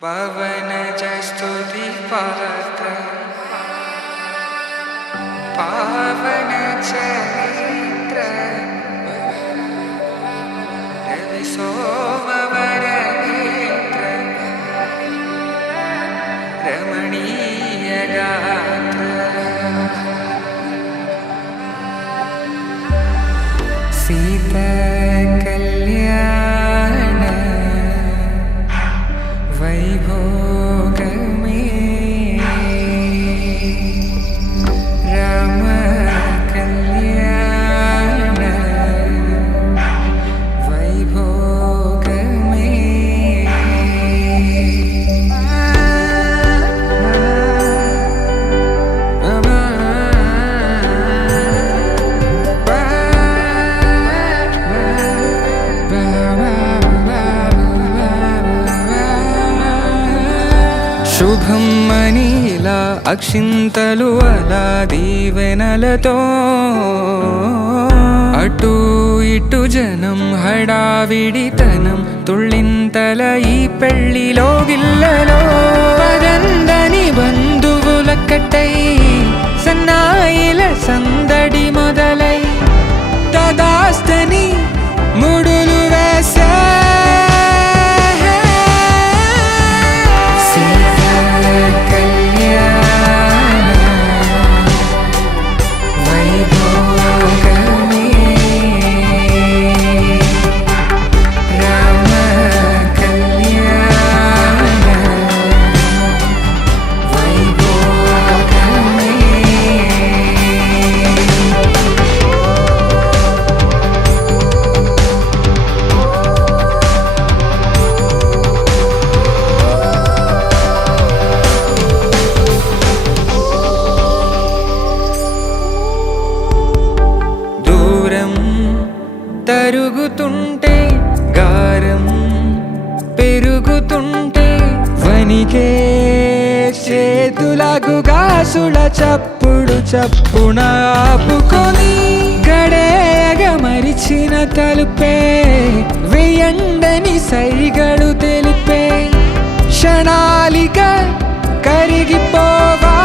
పవనజ స్తుతి పాత్ర పావన చరిత్ర రవి సోమవర నేత్ర రమణీయ గాత్ర సీత కళ్యాణ వైభోగమే రామ కళ్యాణ వైభోగమే శుభం మనీలా అక్షింతలు అలా దీవెనలతో అటు ఇటు జనం హడావిడితనం తుళ్ళింతల ఈ పెళ్లిలో గిల్లలో పదందని బంధువులక్కటై సన్నాయిల సందడి మొదలై తదాస్తని ముడులు వేసే తరుగుతుంటే గారం పెరుగుతుంటే వనికే చేతులకు గాసుల చప్పుడు చప్పున ఆపుకొని గడేగ మరిచిన తలుపే వేయండని సైగడు తెలిపే క్షణాలిక కరిగిపోవా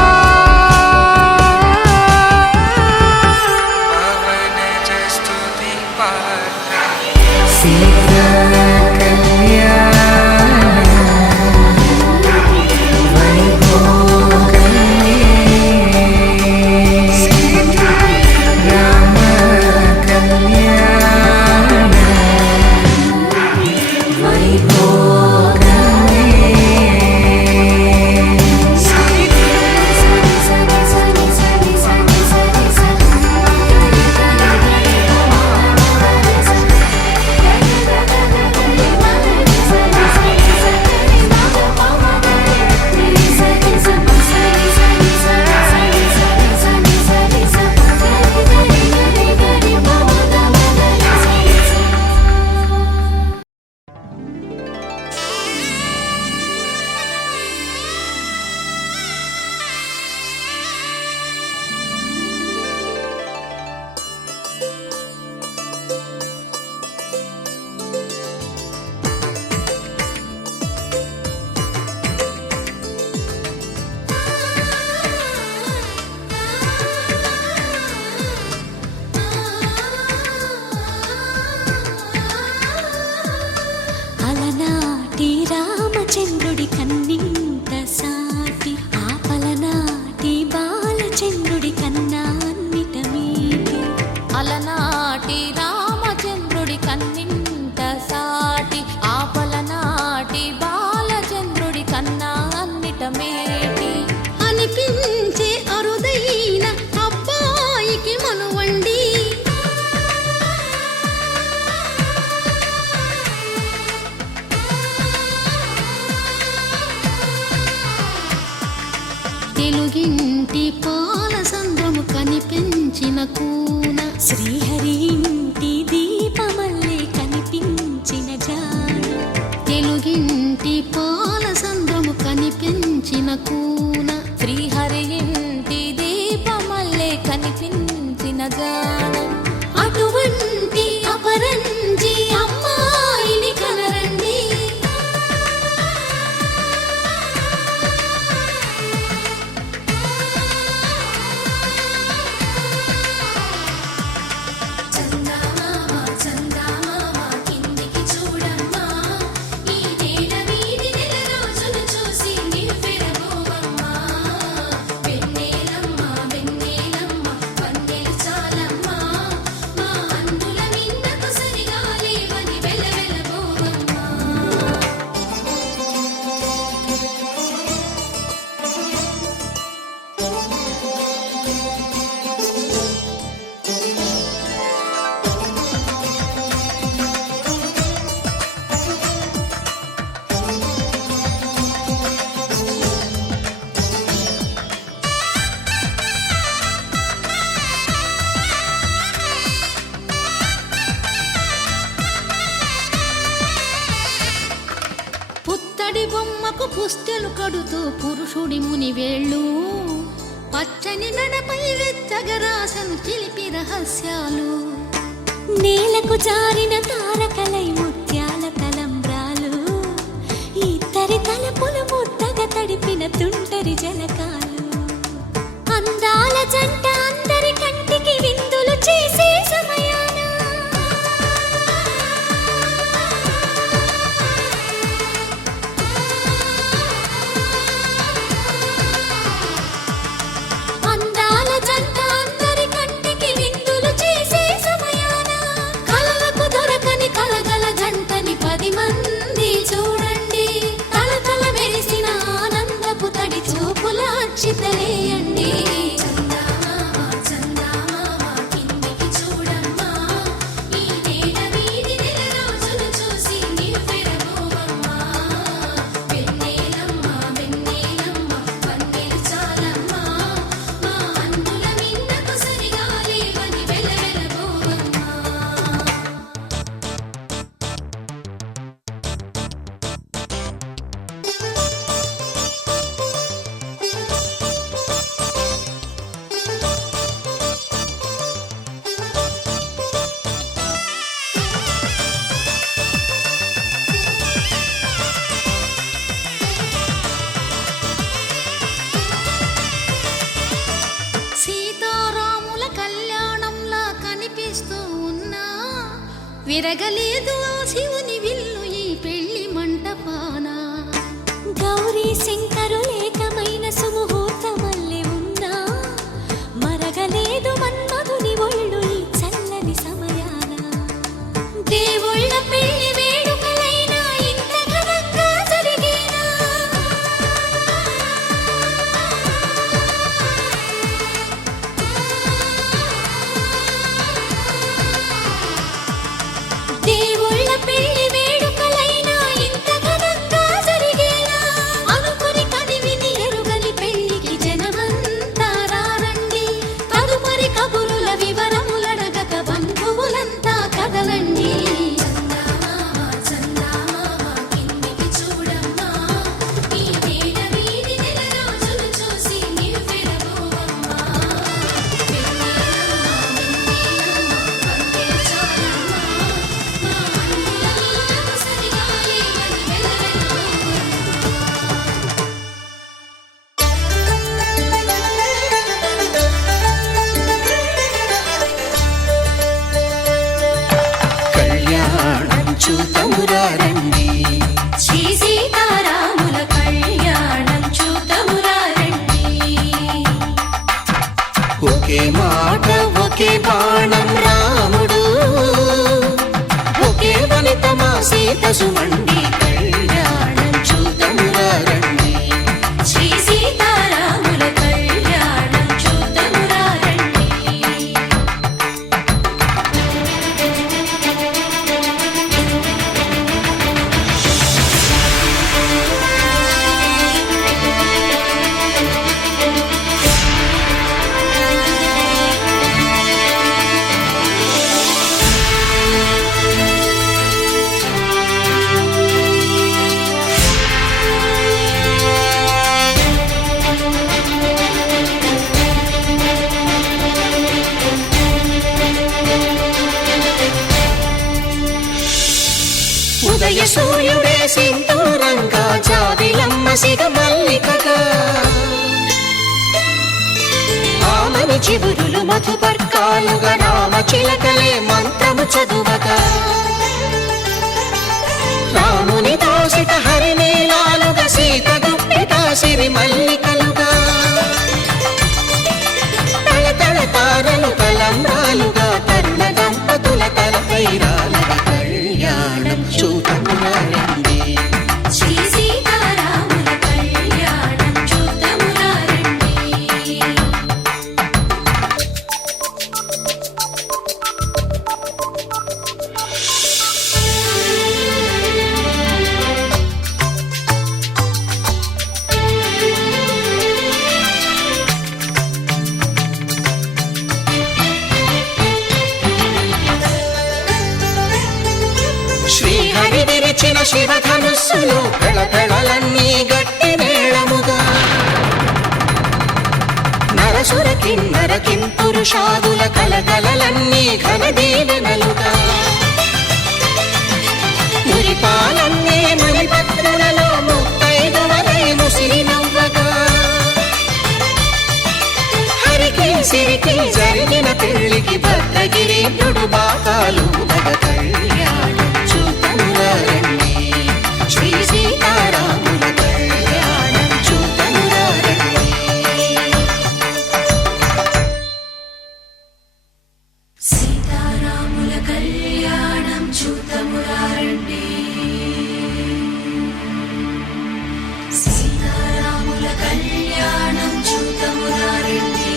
రామచంద్రుడి కన్నింత సాటి ఆపలనాటి బాలచంద్రుడి కన్నా అన్నిట మీటి అలనాటి రామచంద్రుడి కన్నింత సాటి ఆపలనాటి బాలచంద్రుడి కన్నా అన్నిట మేటి అనిపించే అరుదైన అబ్బాయికి మనువండి తెలుగింటి పాల సంద్రము కనిపించిన కూన శ్రీహరి ఇంటి దీపమల్లే కనిపించిన జాడ తెలుగింటి పాల సంద్రము కనిపించిన కూన శ్రీహరి ఇంటి దీపమల్లే కనిపించిన జాడ అటువంటి అపరంజి అమ్మాయిని కనరండి బొమ్మకు పుస్తెలు కడుతూ పురుషుడి ముని వేళ్ళు పచ్చని మెడపై వెచ్చగరాసను చిలిపి రహస్యాలు నేలకు జారిన తారకలై ముత్యాల తలంబ్రాలు ఇద్దరి తలపులు ముద్దగా తడిపిన తుంటరి జలకాలు అందాల జంట అందరి కంటికి విందులు చేసే సమయాన అందాల జంట అందరి కంటికి విందులు చేసే సమయాన కలలకు దొరకని కలగల జంటని 10 మంది చూడండి తలతల మెరిసిన ఆనందపు తడి చూపుల అక్షితలేయండి సీతారాముల కళ్యాణంలా కనిపిస్తూ ఉన్నా విరగలేదు ఆ శివుని విల్లు ఈ పెళ్లి మంటపాన గౌరీ శంకరు లేకమైన సుముహూర్తమల్లె ఉన్నా మరగలేదు మన్మధుని ఒళ్ళు ఈ చల్లని సమయాన దేవుళ్ళ పెళ్లి వేడుకలైనా ఇంత ఘనంగా జరిగేనా దేవుళ్ళ పెళ్లి వేడుకలైనా ఇంత ఘనంగా జరిగేలా అనుకుని కనివిని ఎరుగని పెళ్లికి జనమంతా రారండి తదుపరి కబురుల వివరములడగక బంధువులంతా కదలండి కిందికి చూడమ్మా ఈ వేడ వీధి నెల రోజులు చూసి నీవు పెరగోవమ్మా కళ్యాణం చూతమురా రండి శ్రీ సీతారాముల కళ్యాణం చూతమురా రండి ఒకే మాట ఒకే బాణం రాముడు ఒకే వనిత మా సీత సుమండి కళ్యాణం చూతమురా రండి శ్రీ సీతారాముల కళ్యాణం చూతమురా రండి ఉదయ సూర్యుడే సింధూరంగా జాబిలమ్మ సిగ మల్లికగా ఆమని చివురులు మధుపర్కాలుగా రామ చిలకలే మంత్రము చదువగా రాముని దోసిట హరినీలాలుగా సీత గుప్పిట సిరి మల్లికలుగా తళతళ తారలు తలంబ్రాలుగా తరుణ దంపతుల తలపైరాలుగా కళ్యాణం చూతమురా రండి శ్రీ సీతారాముల కళ్యాణం చూతమురా రండి శివధనుస్సులు పెళపెళలన్నీ గట్టి మేళముగా నరసుర కిన్నర కింపురుషాదుల కలకలలన్నీ ఘన దీవెనలుగా మురిపాలన్నీ మునిపత్రులలో ముత్తైదువలై ముసిరి నవ్వగా హరికి సిరికి జరిగిన పెళ్లికి భద్రగిరీంద్రుడు బాకాలు మగ కళ్యాణం చూతమురారండి శ్రీ సీతారాముల కళ్యాణం చూతమురారండి సీతారాముల కళ్యాణం చూతమురారండి సీతారాముల కళ్యాణం చూతమురారండి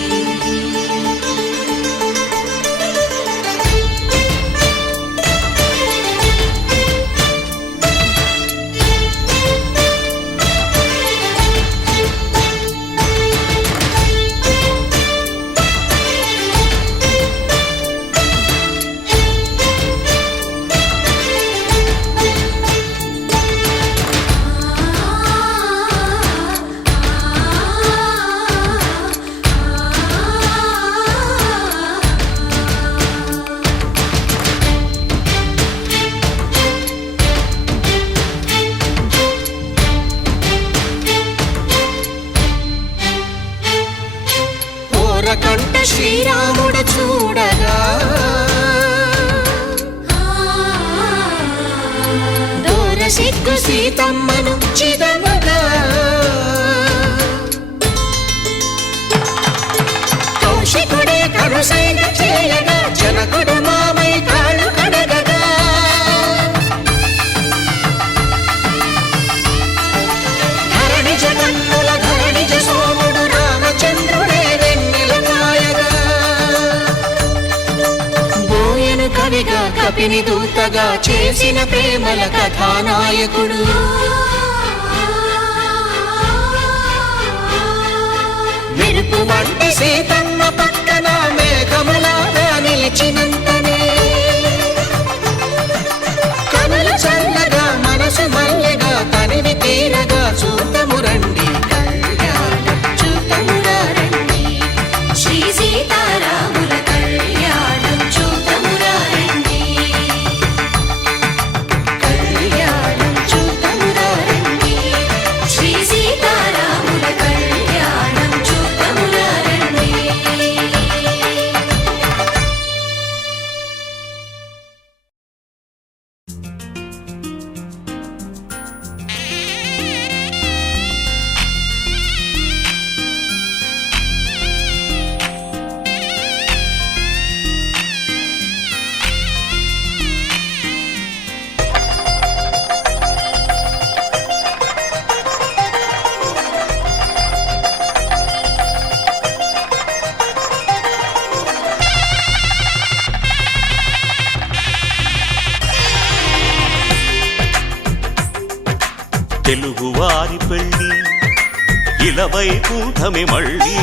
కంట శ్రీరాముడు చూడగా దూర సిగ్గు సీతమ్మను చిదమగా కౌశికుడే కరుసైన చేయగా జనకుడు మామై కాళ్ళు కడగగా ధరణి జగన్నుల ధరణిజ సోముడు రామచంద్రుడే కవిగా కపిని దూతగా చేసిన ప్రేమల కథానాయకుడు మెరుపు వంటి సీతమ్మ పక్కన మేఘములాగా నిలిచినంతనే కనులు చల్లగా మనసు మల్లెగా తనివి తీరగా చూతమురండి కళ్యాణం చూతమురారండి శ్రీ సీతారాముల కళ్యాణం చూతమురారండి కళ్యాణం చూతమురారండి శ్రీ సీతారాముల కళ్యాణం చూతమురారండి తెలుగువారి పెళ్ళి ఇలవైకుంఠమే మళ్ళీ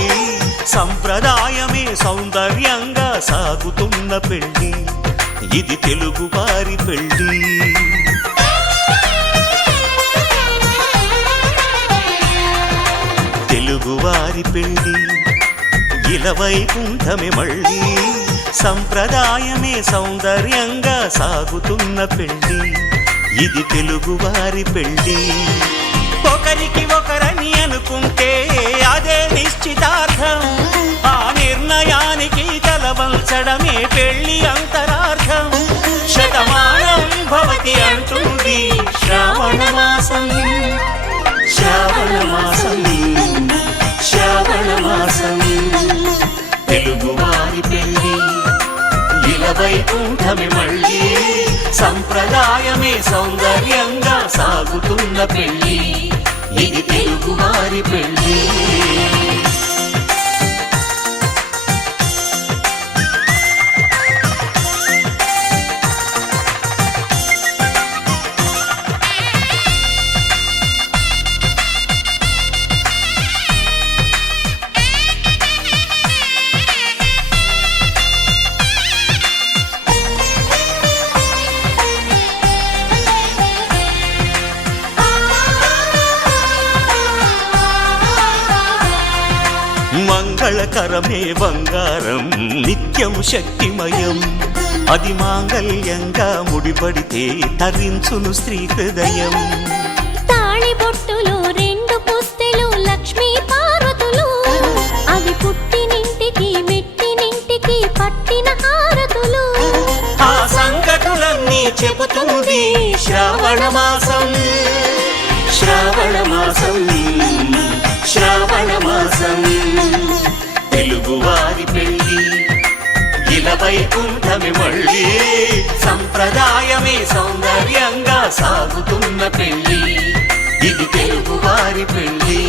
సంప్రదాయమే సౌందర్యంగా సాగుతున్న పెళ్ళి ఇది తెలుగువారి పెళ్ళి తెలుగువారి పెళ్ళి ఇలవైకుంఠమే మళ్ళీ సంప్రదాయమే సౌందర్యంగా సాగుతున్న పెళ్ళి ఇది తెలుగువారి పెళ్ళి ఒకరికి ఒకరని అనుకుంటే అదే నిశ్చితార్థం ఆ నిర్ణయానికి తలవంచడమే పెళ్ళి అంతరార్థం శతమానం భవతి అంటుంది శ్రావణ మాసం శ్రావణ మాసం శ్రావణ మాసం తెలుగువారి పెళ్ళి ఇలవైకుంఠమే మళ్ళీ సంప్రదాయమే సౌందర్యంగా సాగుతున్న పెళ్ళి ఇది తెలుగువారి పెళ్ళి కళకరమే బంగారం నిత్యం శక్తిమయం అది మాంగళ్యంగా ముడిపడితే తరించును స్త్రీ హృదయం తాళి బొట్టులో 2 పుస్తెలు లక్ష్మీ పార్వతులు అవి పుట్టినింటికి మెట్టినింటికి పట్టిన హారతులు ఆ సంకటులన్నీ చెబుతుంది శ్రావణ మాసం శ్రావణ మాసం శ్రావణ మాసం తెలుగువారి పెళ్ళి ఇలా వైకుంఠమి మళ్ళీ సంప్రదాయమే సౌందర్యంగా సాగుతున్న పెళ్ళి ఇది తెలుగువారి పెళ్ళి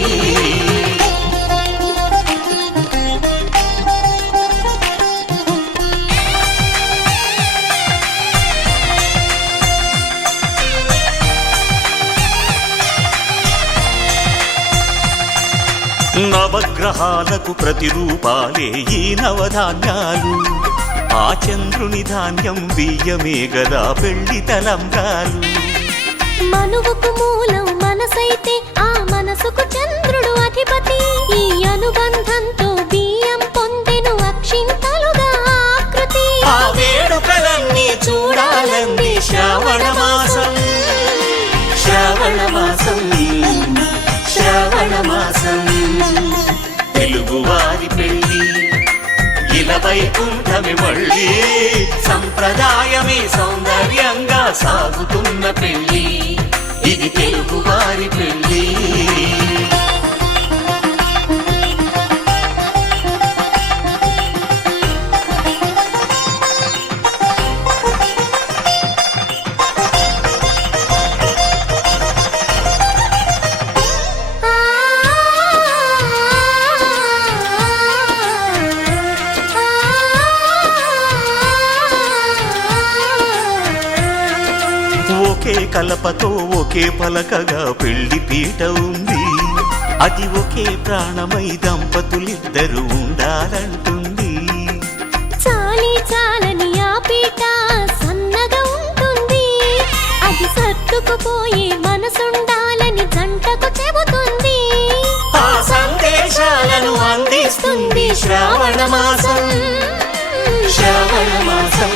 నవగ్రహాలకు ప్రతిరూపాలే ఈ నవధాన్యాలు ఆ చంద్రుని ధాన్యం బియ్యమే గదా పెళ్లి తలంబ్రాలు మనువుకు మూలం మనసైతే ఆ మనసుకు చంద్రుడు అధిపతి ఈ అనుబంధంతో బియ్యం పొందెను అక్షింతలుగా ఆకృతి ఆ వేడుకలన్నీ చూడాలంది శ్రావణ మాసం శ్రావణ మాసం శ్రావణ మాసం తెలుగువారి పెళ్ళి ఇలా వైకుంఠమి మళ్ళీ సంప్రదాయమే సౌందర్యంగా సాగుతున్న పెళ్ళి ఇది తెలుగువారి పెళ్ళి ఒకే కలపతో ఒకే పలకగా పెళ్లి పీట ఉంది అది ఒకే ప్రాణమై దంపతులిద్దరూ ఉండాలంటుంది చాలి చాలని ఆ పీట సన్నగా ఉంటుంది అది సర్దుకుపోయే మనసుండాలని జంటకు చెబుతుంది ఆ సందేశాలను అందిస్తుంది శ్రావణ మాసం శ్రావణ మాసం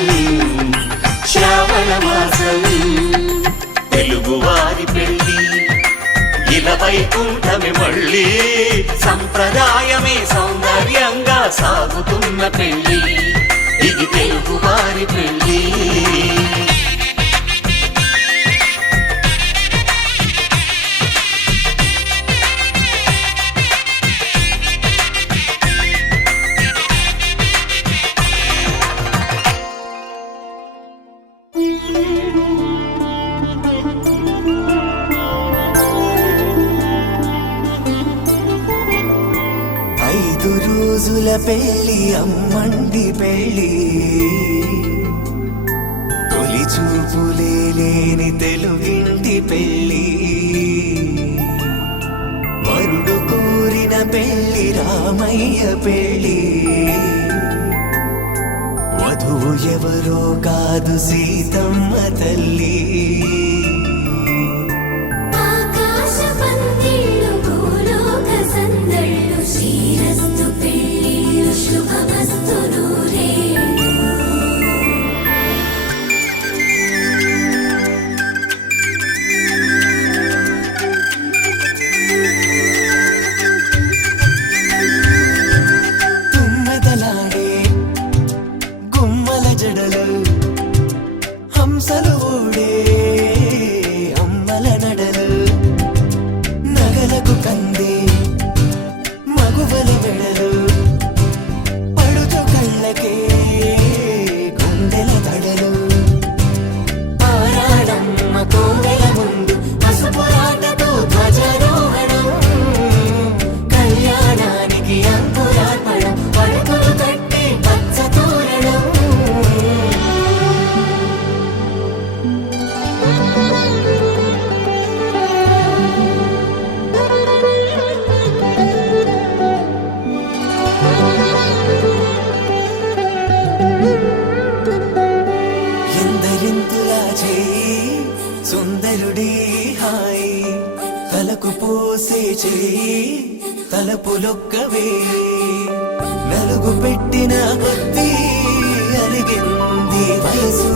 శ్రావణ మాసం తెలుగువారి పెళ్ళి ఇలా వైకుంఠమి మళ్ళీ సంప్రదాయమే సౌందర్యంగా సాగుతున్న పెళ్ళి ఇది తెలుగువారి పెళ్ళి రోజుల పెళ్ళి అమ్మండి పెళ్ళి తొలి చూపులే లేని తెలుగింటి పెళ్ళి వరుడు కోరిన పెళ్ళి రామయ్య పెళ్ళి వధువు ఎవరో కాదు సీతమ్మ తల్లి ఆకాశ పందిళ్ళు భూలోక సందళ్ళు శ్రీరస్తు పెళ్ళిళ్ళు శుభమస్తు నూరేళ్ళు తుమ్మెదలాడే గుమ్మల జడలు హంసలు ఓడే అమ్మల నడలు నగలకు కందే మగువల వెడలు పడుచు కళ్ళకే గుండెల తడలు ఆరాడమ్మ కోవెల ముందు పసుపురాటతో ధ్వజారోహణం కళ్యాణానికి అంకురార్పణం పడకలు కట్టి పచ్చ తోరణం ఎందరింతులా చేయి సుందరుడి హాయి తలకు పోసే చేయి తలపులొక్కవే నలుగు పెట్టిన కొద్దీ అలిగింది వయసు,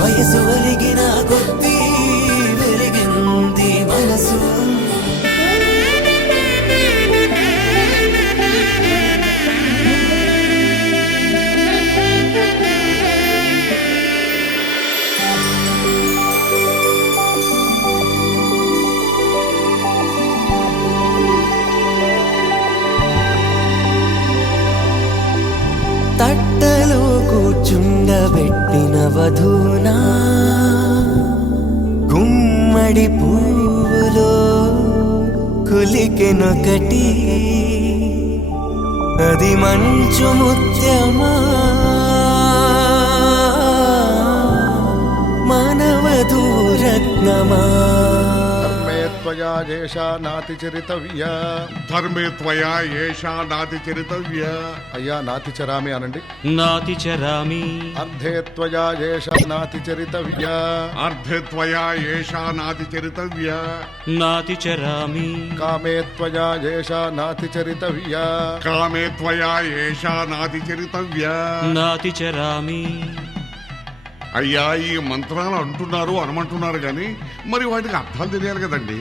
వయసు ఒలిగిన కొద్దీ వెలిగింది మనసు. తట్టలో కూర్చుండబెట్టిన వధూనా గుమ్మడి పువ్వులో కులికెనొకటి, అది మంచు ముత్యమా మానవధూరత్నమా. త్వయా ఏషా నాతి చరితవ్య. ధర్మే త్వయా ఏషా నాతి చరితవ్య. అయ్యా నాతి చరామి అనండి. నాతి చరామి. అర్ధే త్వయా ఏషా నాతి చరితవ్య. అర్ధే త్వయా ఏషా నాతి చరితవ్య. నాతి చరామి. కామే త్వయా ఏషా నాతి చరితవ్య. కామే త్వయా ఏషా నాతి చరితవ్య. నాతి చరామి. అయ్యా ఈ మంత్రాలు అంటున్నారు అనమంటున్నారు గాని మరి వాటికి అర్థాలు తెలియాలి కదండి,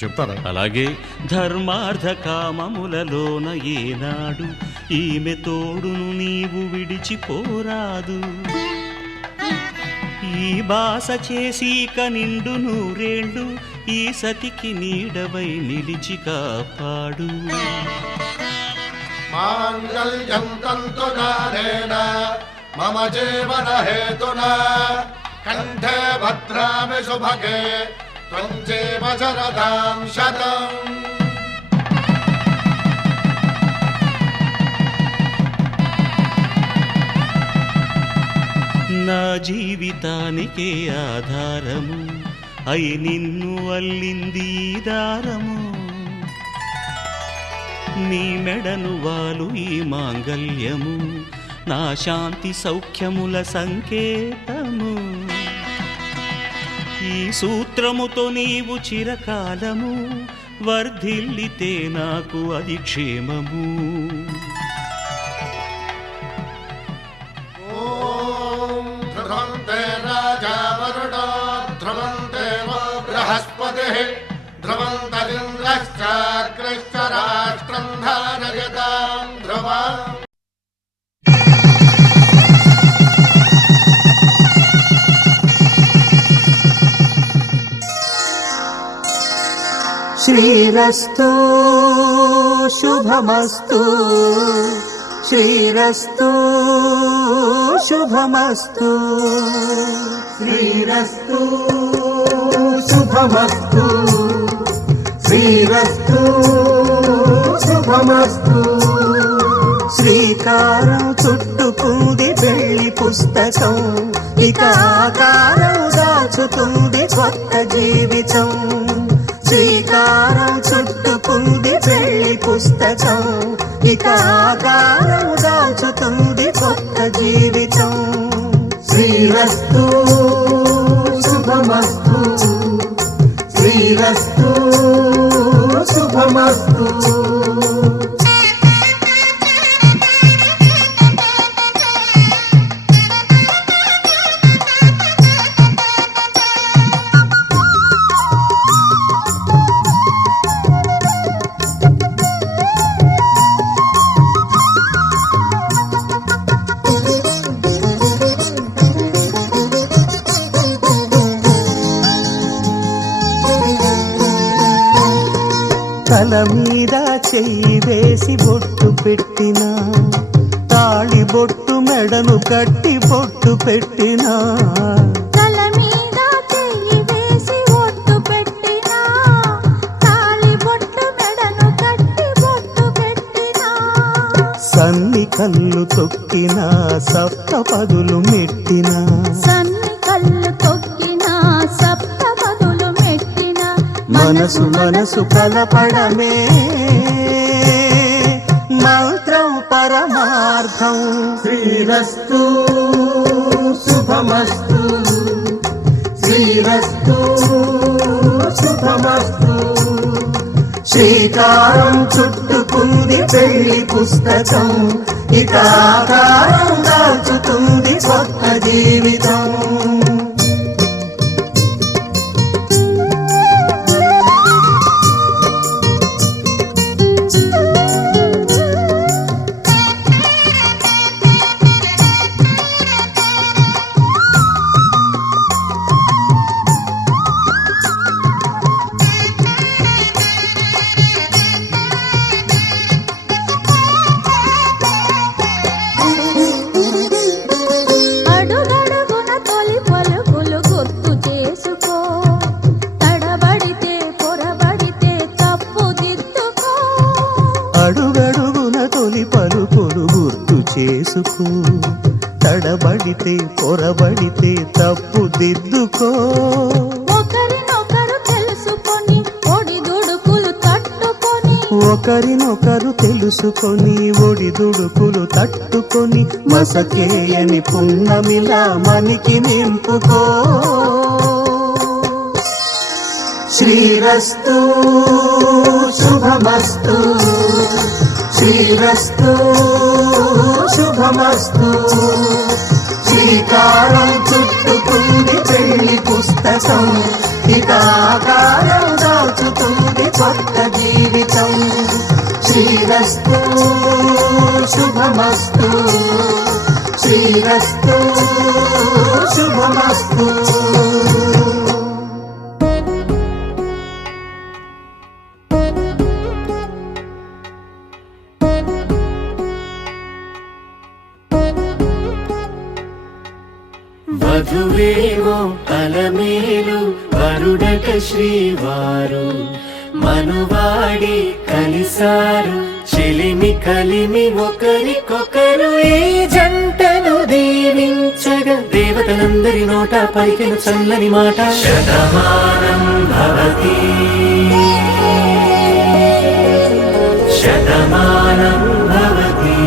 చెప్తారా? అలాగే ధర్మార్థ కామములలోన ఏనాడు ఈమె తోడును నీవు విడిచిపోరాదు. ఈ బాస చేసి కనిండు నూరేళ్ళు ఈ సతికి నీడవై నిలిచి కాపాడు. మాంగళ్యం తంతునానేన మమ జీవన హేతునా కంఠే భద్రామి శుభగే త్వం జీవ శరదాం శతం. నా జీవితానికే ఆధారము అయి నిన్ను అల్లింది దారము. నీ మెడను వాలు ఈ మాంగల్యము నా శాంతి సౌఖ్యముల సంకేతము. ఈ సూత్రముతో నీవు చిరకాలము వర్ధిల్లితే నాకు అది క్షేమము. ఓం ధ్రువంతే రాజా వరుణో ధ్రువంతే బృహస్పతిః ధ్రువంతరింద్రశ్చాగ్రశ్చ రాష్ట్రం ధారయతాం ధ్రువం. శ్రీరస్తు శుభమస్తు, శ్రీరస్తు శుభమస్తు, శ్రీరస్తు శుభమస్తు, శ్రీరస్తు శుభమస్తు. శ్రీకారం చుట్టుకుంది పెళ్లి పుస్తకం, ఇక ఆకారం దాచుతుంది కొత్త జీవితం. శ్రీకారం చుట్టుకుంది పెళ్లి పుస్తకం, ఇక ఆకారం దాచుతుంది కొత్త జీవితం. శ్రీరస్తు శుభమస్తు, శ్రీరస్తు శుభమస్తు. తల మీద చెయ్యి వేసి బొట్టు పెట్టినా, తాళి బొట్టు మెడను కట్టి బొట్టు పెట్టినా. తల మీద చెయ్యి వేసి బొట్టు పెట్టినా, తాళి బొట్టు మెడను కట్టి బొట్టు పెట్టినా. సన్ని కళ్ళు తొక్కినా, సప్త పదులు మెట్టినా. సన్ని కళ్ళు తొక్కినా, సప్త పదులు మెట్టినా. మనసు మనసు కలపడమే మంత్రం పరమార్థం. శ్రీరస్తు శుభమస్తు, శ్రీరస్తు శుభమస్తు, శ్రీకారం చుట్టుకుంది పెళ్లి పుస్తకం, ఇక ఆకారం దాల్చుతుంది కొత్త జీవితం. అడుగడుగున తొలి పలుకులు గుర్తు చేసుకో, తడబడితే పొరబడితే తప్పుదిద్దుకో. అడుగడుగున తొలి పలుకులు గుర్తు చేసుకో, తడబడితే పొరబడితే తప్పుదిద్దుకో. ఒకరినొకరు తెలుసుకొని ఒడిదుడుకులు తట్టుకొని, ఒకరినొకరు తెలుసుకొని ఒడిదుడుకులు తట్టుకొని, మసకేయని పున్నమిలా మనికి నింపుకో. శ్రీరస్తు శుభమస్తు, శ్రీరస్తు శుభమస్తు. శ్రీకారం చుట్టుకుంది పెళ్లి పుస్తకం, ఇక ఆకారం దాచుతుంది కొత్త జీవితం. శ్రీరస్తు శుభమస్తు, శ్రీరస్తు శుభమస్తు. వధువేమో అలమేలు వరుడట శ్రీవారు, మనువాడి కలిసారు చెలిమి కలిమి ఒకరికొకరు. ఈ జంటను దీవించగా దేవతలందరి నోట పలికిన చల్లని మాట. శతమానం భవతి శతమానం భవతి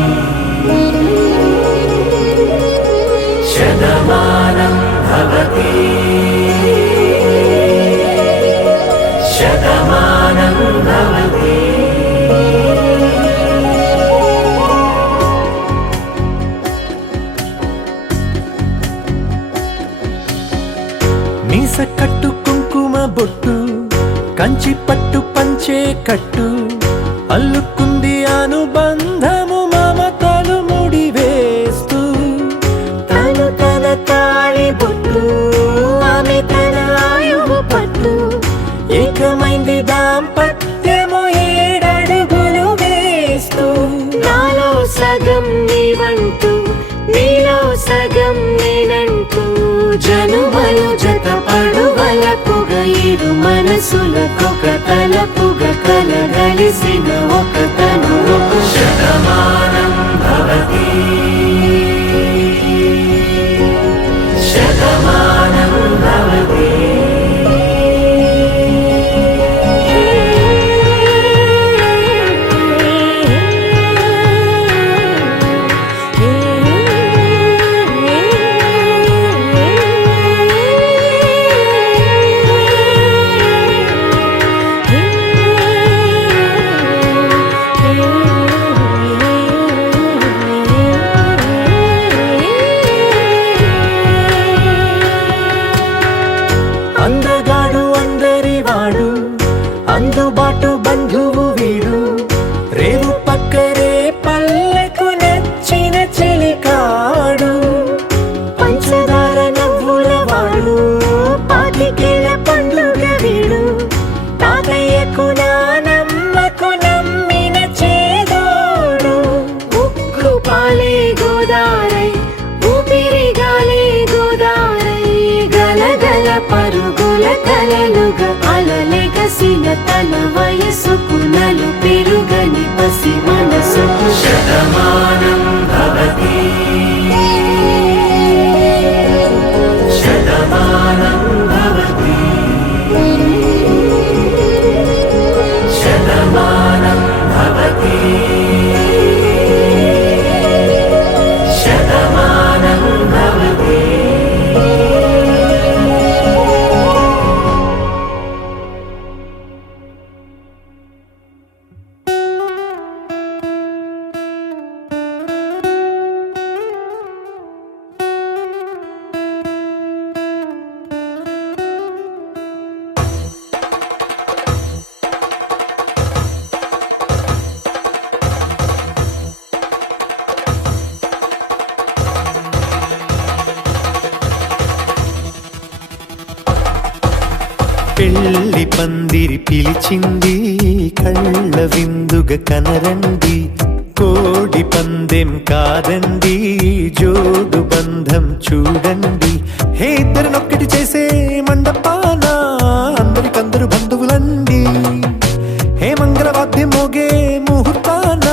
శతమానం భవతి శతమానం భవతి. మీస కట్టు కుంకుమ బొట్టు, కంచి పట్టు పంచే కట్టు, అల్లుకుంది అనుబంధము మమతలు ముడివేస్తూ. తను తన తాళి బొట్టు, ఆమె తన ఆయువు పట్టు, ఏకమైంది దాంపత్యము ఏడడుగులు వేస్తూ. నాలో సగం నీవంటూ, నీలో సగం నేనంటూ, జనుమలు జత పడువలపుగ ఇరు మనసులకొక తలపుగ కలగలిసిన ఒక తను ఒక. శతమానం భవతి శతమానం భవతి. అందగాడు అందరి వాడు, అందుబాటు బంధువు వీడు, రేవు పక్కరే పల్లెకు నచ్చిన చెలికాడు. పంచదార నవ్వుల వాడు, పాతికేల పండుగ వీడు, తాతయ్యకు నానమ్మకు నమ్మిన చేదోడు. ఉక్కు పాలే గోదారై, ఊపిరిగాలే గోదారై, గలగల పరుగుల కలలుగా అలలెగసిన తన వయసుకు నలు పెరుగని పసి మనసుకు. శతమానం భవతి శతమానం భవతి శతమానం భవతి శతమానం భవతి. పెళ్లి పందిరి పిలిచింది కళ్ళ విందుగ కనరండి కోడి పందెం కాదండి జోడు బంధం చూడండి హే ఇద్దరినొక్కటి చేసే మండపాన అందరికందరు బంధువులండి హే మంగళవాద్యం మోగే ముహూర్తాన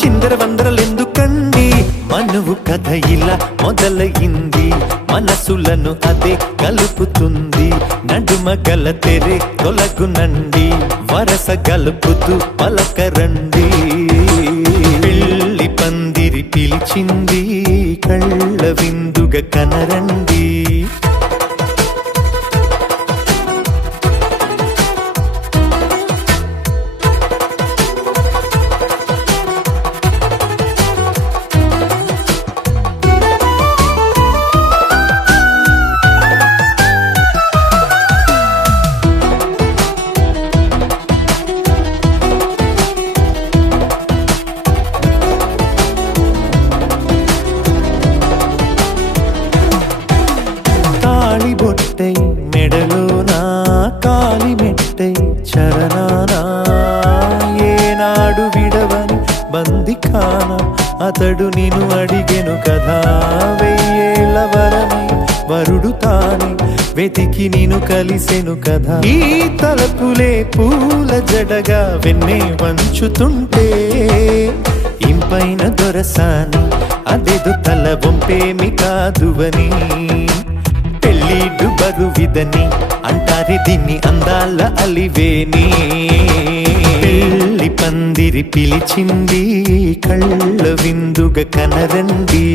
చిందర వందరలెందుకండి మనువు కథ ఇలా మొదలయింది మనసులను అదే కలుపుతుంది నడుమ గల తెరే తొలగునండి వరస గలుపుతూ పలకరండి పెళ్లి పందిరి పిలిచింది కళ్ళ విందుగ కనరండి బొట్టై మెడలోనా కాలి మెట్టై చరణానా ఏనాడు విడవని బందిఖాన అతడు నిన్ను అడిగెను కదా వెయ్యేళ్ళ వరమై వరుడు తానే వెతికి నిన్ను కలిసెను కదా ఈ తలపులే పూల జడగా వెన్నే వంచుతుంటే ఇంపైన దొరసాని అదేదో తల వంపేమి కాదువని పెళ్ళిడు బరువిదని అంటారే దీన్ని అందాల అలివేని పెళ్లి పందిరి పిలిచింది కళ్ళ విందుగ కనరండి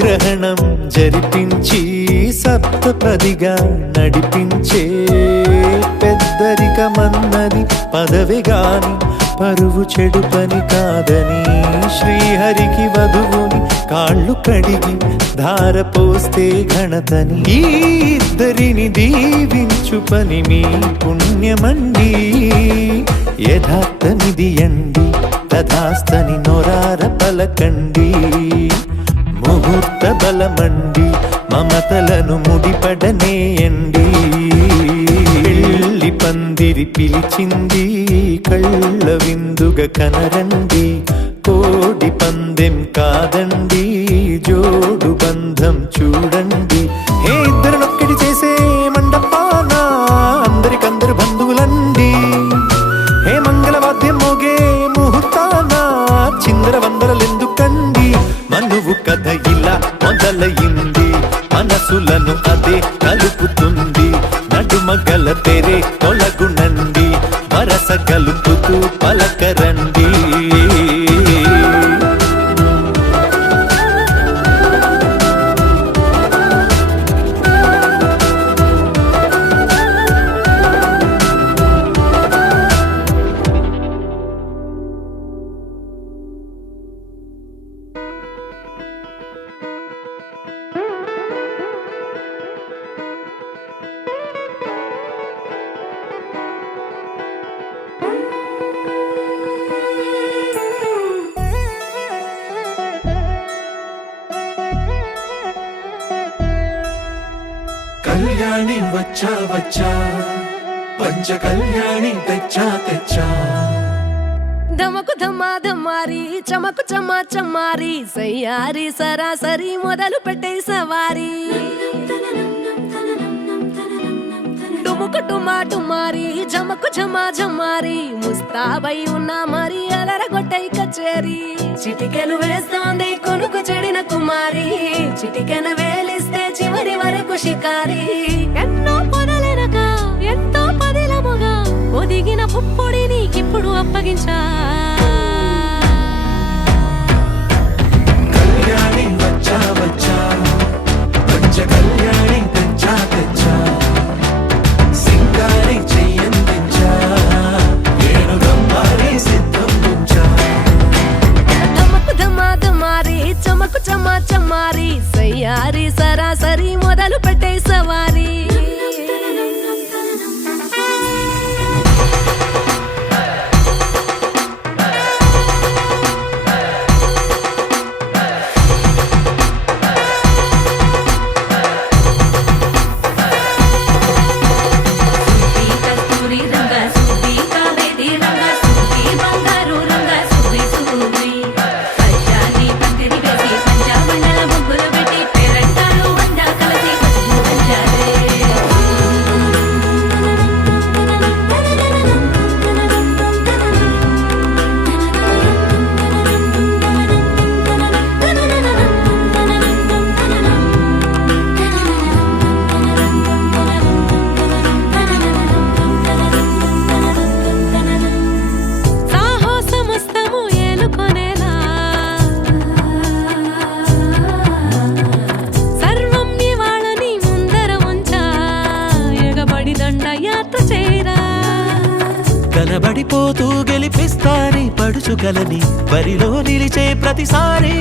గ్రహణం జరిపించి సప్తపదిగా నడిపించే పెద్దరికమన్నది పదవి గాని పరువు చెడు పని కాదని శ్రీహరికి వధువుని కాళ్ళు కడిగి ధార పోస్తే ఘనతని ఈ ఇద్దరిని దీవించు పని మీ పుణ్యమండి యథార్థనిది అండి తథాస్తని నొరార పలకండి ముహూర్త బలమండి మమతలను ముడిపడనేయండి పెళ్లి పందిరి పిలిచింది కళ్ళ విందుగ కనరండి కోడి పందెం కాదండి జోడు బంధం చూడండి హే ఇద్దరినొక్కటి చేసే మండపాన అందరికందరు బంధువులండి హే మంగళవాద్యం మోగే ముహూర్తాన చిందర వందరలెందుకండి మనువు కథ ఇలా మొదలయింది మనసులను అదే కలుపుతుంది నడుమ గల తెరే తొలగునండి వరస కలుపుతూ పలకరండి కళ్యాణి వచ్చా వచ్చా పంచ కళ్యాణి తెచ్చా తెచ్చా ధమకు ధమ్మా ధమ్మారి చమకు చమ్మా చమ్మారి సయ్యారి సరాసరి మొదలు పెట్టే సవారీ డుముకు డుమా డుమారి జమకు జమా జమారి ముస్తాబై ఉన్నా మరి అలరగొట్టై కచేరి చిటికెను వేస్తోంది కొనుకు చెడిన కుమారి చిటికెను వేలిస్తే చివరి వరకు షికారి ఎన్నో పొదలెనక ఎంతో పదిలముగా ఒదిగిన పుప్పొడి నీకిప్పుడు అప్పగించా కళ్యాణి వచ్చా వచ్చా పంచ కళ్యాణి తెచ్చా తెచ్చా సింగారి చెయ్యందించా ఏనుగమ్మారి సిద్ధం ఉంచా ధమకు ధమా ధమారి చమకు చమా చమారి సయ్యారి సరాసరి మొదలు పెట్టే సవారీ కనబడిపోతూ గెలిపిస్తాని పడుచుగలని బరిలో నిలిచే ప్రతిసారి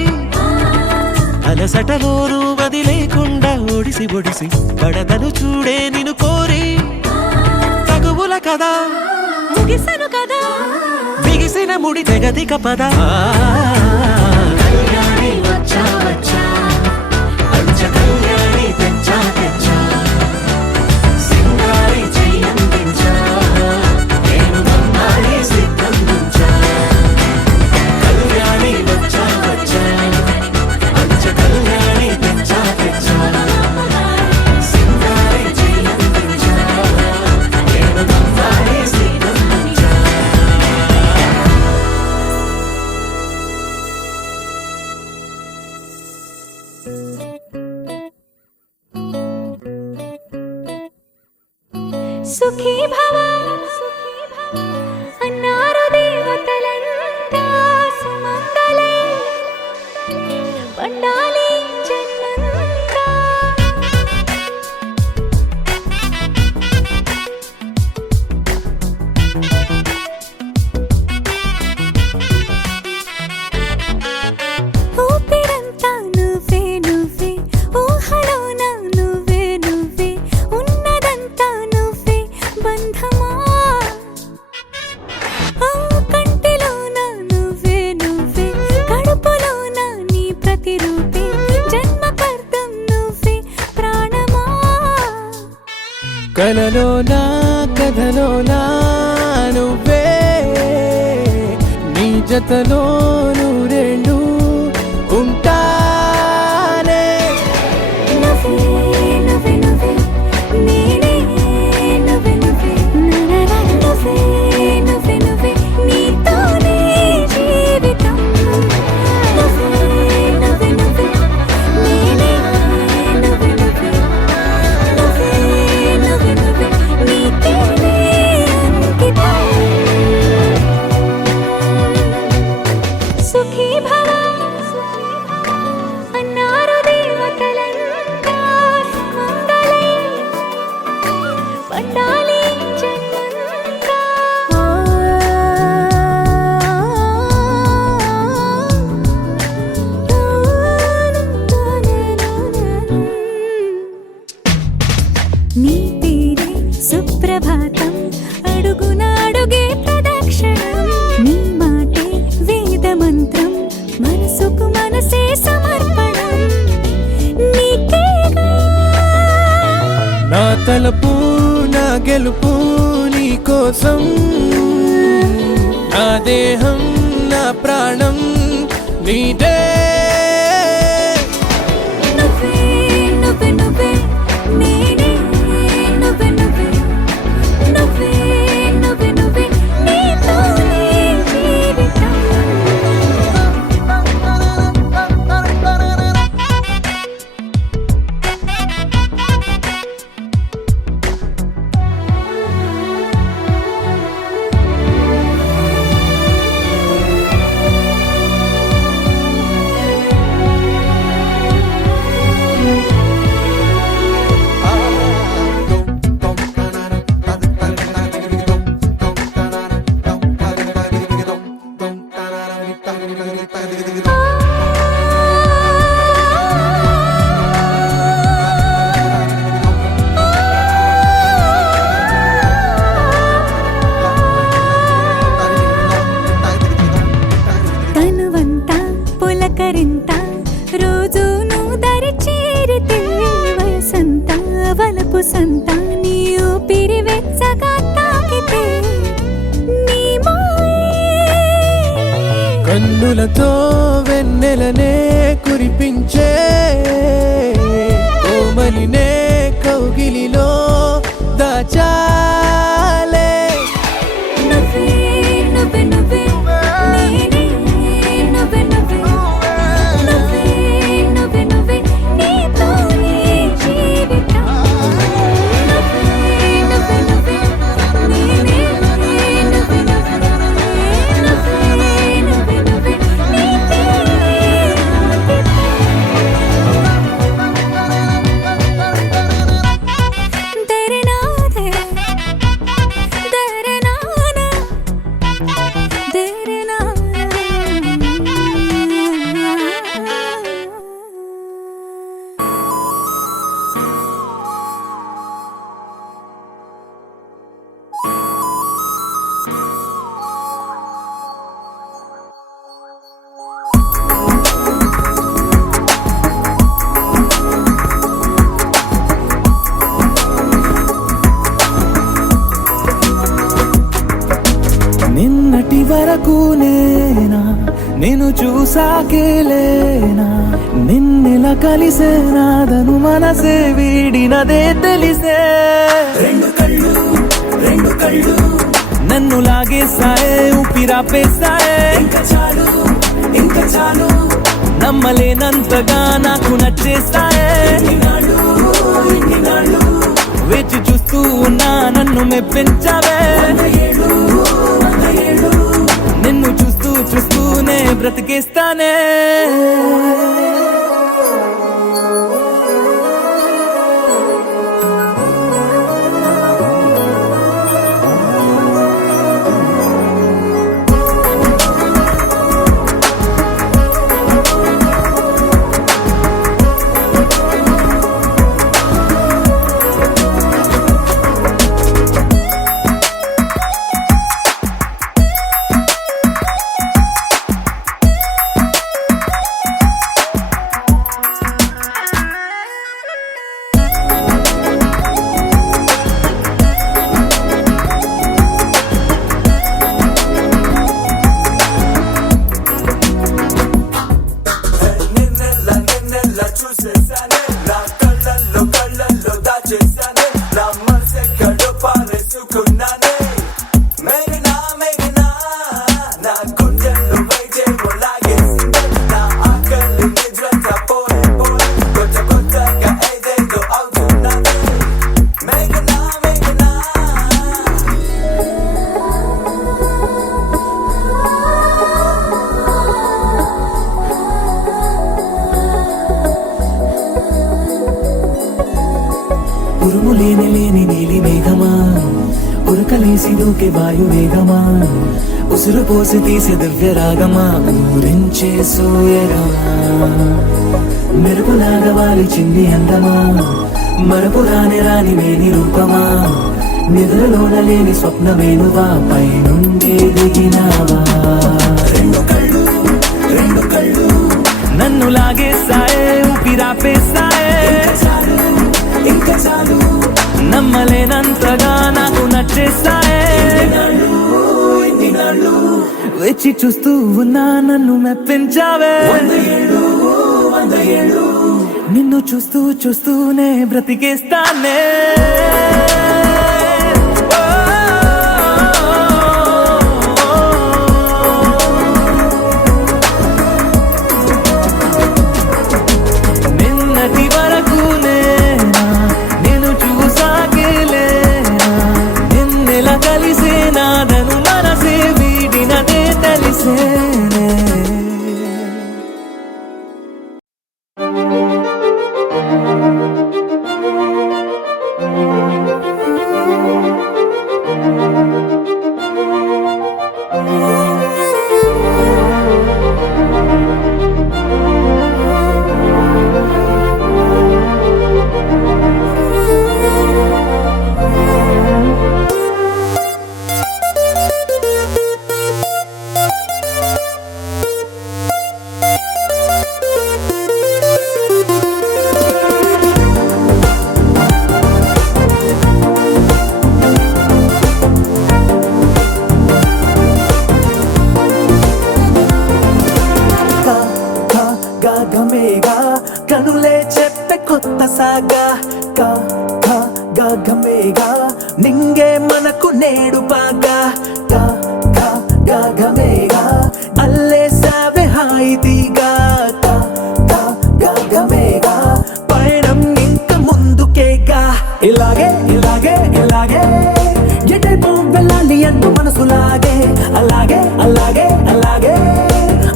అలసటలోనూ వదిలేకుండా ఒడిసి ఒడిసి పడదను చూడే నిన్ను కోరి తగువుల కదా ముగిసను కదా బిగిసిన ముడి తెగదిక పద కళ్యాణి వచ్చా వచ్చా పంచ కళ్యాణి తెచ్చా తెచ్చా సింగారి చెయ్యందించా ఏనుగమ్మారి సిద్ధం ఉంచా కళ్యాణి వచ్చా వచ్చా పంచ కళ్యాణి తెచ్చా తెచ్చా సింగారి చెయ్యందించా ఏనుగమ్మారి సిద్ధం ఉంచా సుఖీ భవ అన్నారు దేవతలంతా సుమంగళే పండాలి జన్మంతా ఊపిరంతా నువ్వే నువ్వే ఊహలోన నువ్వే నువ్వే ఉన్నదంతా నువ్వే బంధమా ఆ కంటిలోన నువ్వే నువ్వే కడుపులోన నీ ప్రతిరూపే జన్మకర్తం నువ్వే ప్రాణమా కలలోనా కథలోనా నువ్వే నీ జతలోను రెండు ఉంటానే నువ్వే నువ్వే నువ్వే నేనే నువ్వే నువ్వే నువ్వే నువ్వే నువ్వే నీతోనే జీవితం నువ్వే నువ్వే నువ్వే నేనే నువ్వే నువ్వే నువ్వే నువ్వే నువ్వే నీతోనే అంకితం సుఖీ భవ అన్నారు దేవతలంతా సుమంగళే పండాలి జన్మంతా నీ పేరే సుప్రభాతం అడుగునాడుగే ప్రదక్షిణం నీ మాటే వేద మంత్రం మనసుకు మనసే సమర్పణం నీకేగా నా తలపు నా గెలుపు నీ కోసం నా దేహం నా ప్రాణం నీదే నువ్వే నువ్వే నువ్వే నేనే నువ్వే నువ్వే వెచ్చగా తాకితే నీ మాయే కన్నులతో వెన్నెలనే కురిపించే కోమలినే కౌగిలిలో దాచాలే నువ్వే నువ్వే నువ్వే నేనే నువ్వే నువ్వే నువ్వే నువ్వే నువ్వే నీతోనే జీవితం నువ్వే నువ్వే నువ్వే నేనే నువ్వే నువ్వే నువ్వే నువ్వే నిన్నటి వరకు నేనా నేను చూసాకేలేనా నిన్నెలా కలిసేనాదను మనసే వీడినదే తెలిసే రెండు కళ్ళు నన్ను లాగేసాయే ఊపిరాపేసాయే ఇంకా చాలు నమ్మలేనంతగా నాకు నచ్చేసాయే వేచి చూస్తూ ఉన్నా నన్ను మెప్పించావే నిన్ను చూస్తూ చూస్తూనే బ్రతికేస్తానే ఉరుములేని నీలి మేఘమా ఉరకలేసి దూకే వాయు వేగమా ఉసురు పోసి తీసే దివ్య రాగమా ఊరించే సూయగమా మెరుపులాగా వాలిచింది అందమా మరపు రాని మేని రూపమా నిద్రలోన లేని స్వప్నమేనువా పై నుండి దిగినావా రెండు కళ్ళు నన్ను లాగేసాయే ఊపిరాపేసాయే ఇంకా చాలు నమ్మలేనంతగా నాకు నచ్చేసాయే వేచి చూస్తూ ఉన్నా నన్ను మెప్పించావే నిన్ను చూస్తూ చూస్తూనే బ్రతికేస్తానే నిన్నటి వరకు నేను చూసాకేలేనా నిన్నెలా కలిసేనాదను మనసే వీడినదే తెలిసేనే నింగే మనకు నేడు బాగా గా గా గా గమేగా అల్లేసావే హాయిదిగా గా గా గా గమేగా పయనం ఇంక ముందుకేగా ఇలాగే ఇలాగే ఇలాగే ఎటైపు వెళ్ళాలి అంటూ మనసులాగే అలాగే అలాగే అలాగే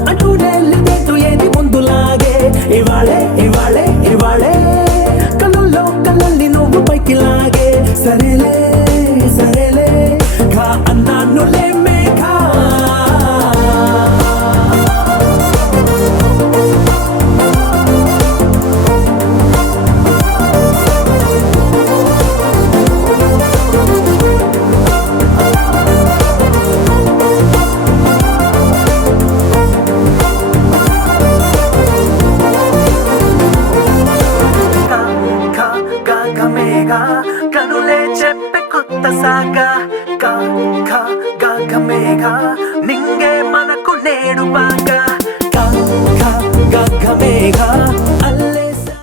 అంటూనే లేదు ఏది ముందులాగే ఇవాళే ఇవాళే ఇవాళే కళ్ళల్లో కళ్ళల్ని నువ్వు పైకి లాగే సరేలే సరేలే కా అన్నానులే మేఘా కనులే చెప్పే కొత్త సాగా గా గా గా గమేగా నింగే మనకు నేడు బాగా గా గా గా గమేగా అల్లేసా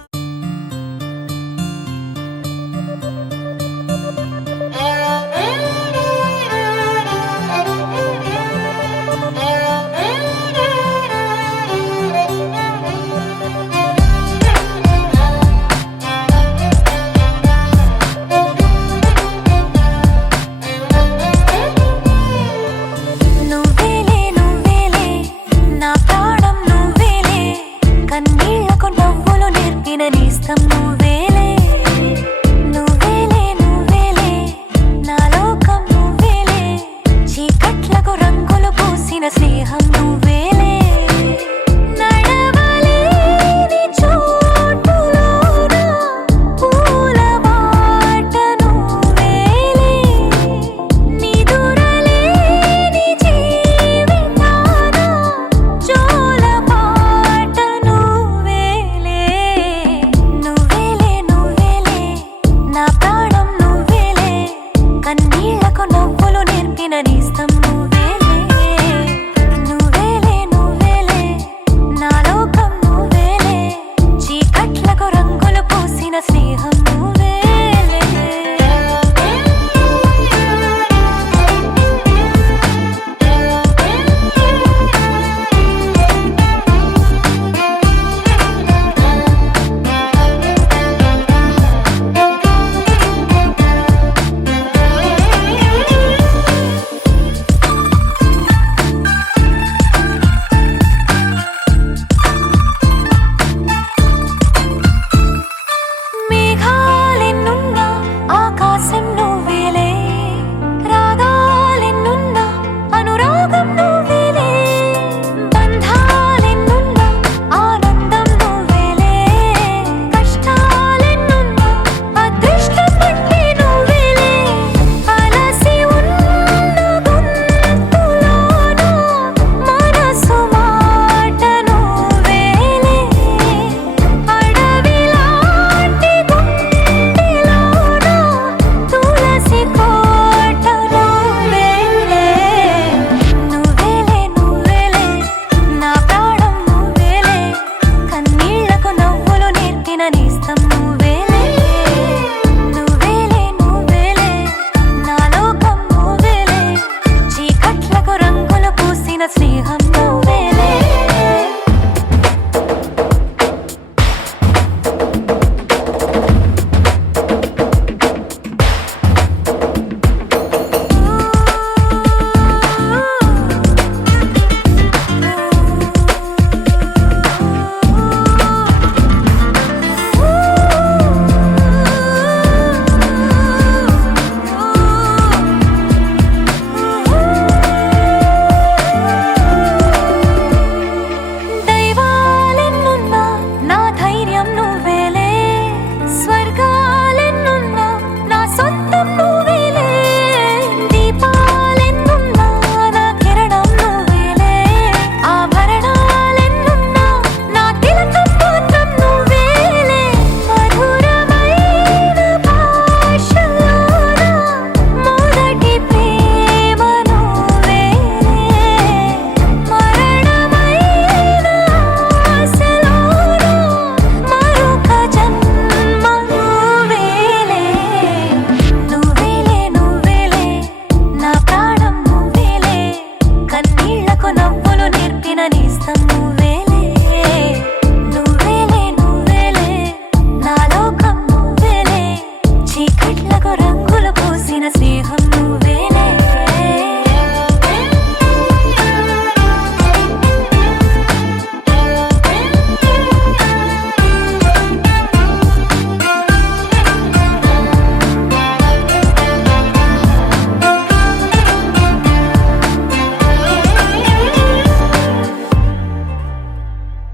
నువ్వేలే నువ్వేలే నా ప్రాణం నువ్వేలే కన్నీళ్లకు నవ్వులు నేర్పిన నేస్తం నువ్వేలే నువ్వేలే నువ్వేలే నా లోకం నువ్వేలే చీకట్లకు రంగులు పూసిన స్నేహం నువ్వేలే నడవలేని చోటులోన పూల బాట నువ్వేలే నిదురలేని జీవితాన జోల పాట నువ్వేలే నువ్వేలే నువ్వేలే నా ప్రాణం నువ్వేలే కన్నీళ్లకు నవ్వులు నేర్పిన నేస్తం